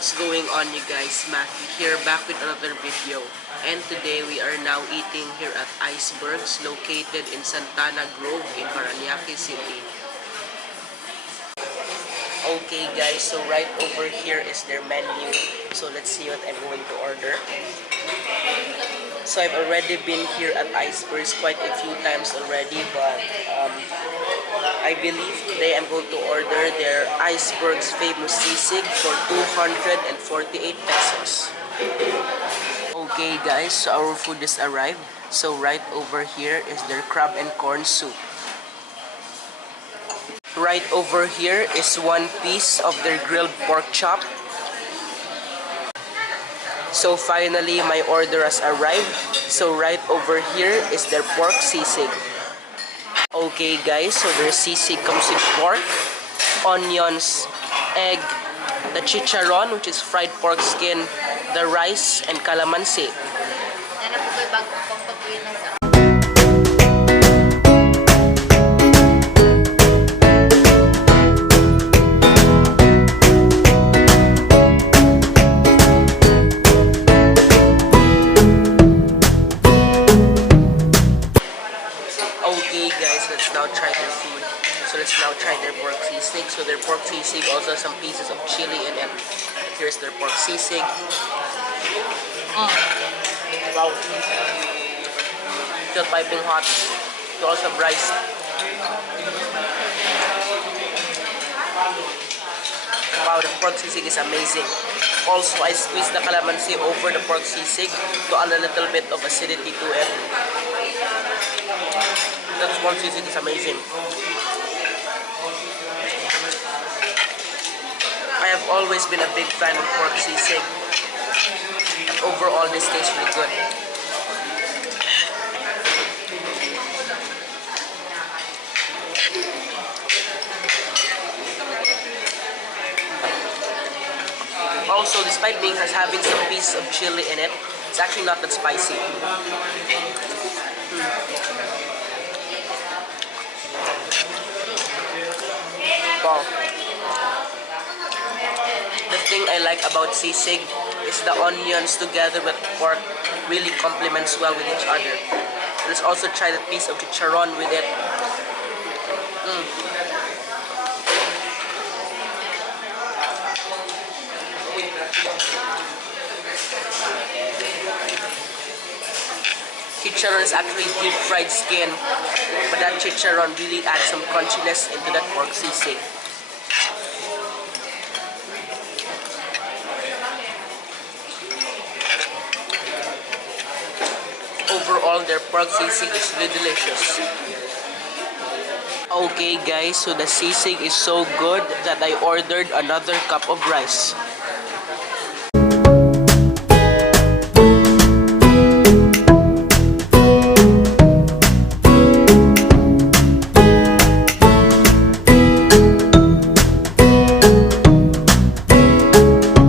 What's going on, you guys? Matthew here, back with another video. And today we are now eating here at Icebergs, located in Santana Grove in Paranaque City. Okay guys, so right over here is their menu. So let's see what I'm going to order. So I've already been here at Icebergs quite a few times already, but I believe today I'm going to order their Icebergs famous sisig for 248 pesos. Okay guys, so our food just arrived. So right over here is their crab and corn soup. Right over here is one piece of their grilled pork chop. So finally, my order has arrived. So right over here is their pork sisig. Okay guys, so their sisig comes with pork, onions, egg, the chicharron, which is fried pork skin, the rice, and calamansi. Okay guys, let's now try their food. So let's now try their pork sisig. So their pork sisig also has some pieces of chili in it. Here's their pork sisig. Wow. Still piping hot. You also have rice. Wow, the pork sisig is amazing. Also, I squeezed the calamansi over the pork sisig to add a little bit of acidity to it. That pork sisig is amazing. I have always been a big fan of pork sisig. Overall, this tastes really good. Also, despite having some pieces of chili in it, it's actually not that spicy. Wow. The thing I like about sisig is the onions together with pork really complements well with each other. Let's also try the piece of chicharron with it. Chicharron is actually deep fried skin, but that chicharron really adds some crunchiness into that pork sisig. Overall, their pork sisig is really delicious. Okay guys, so the sisig is so good that I ordered another cup of rice.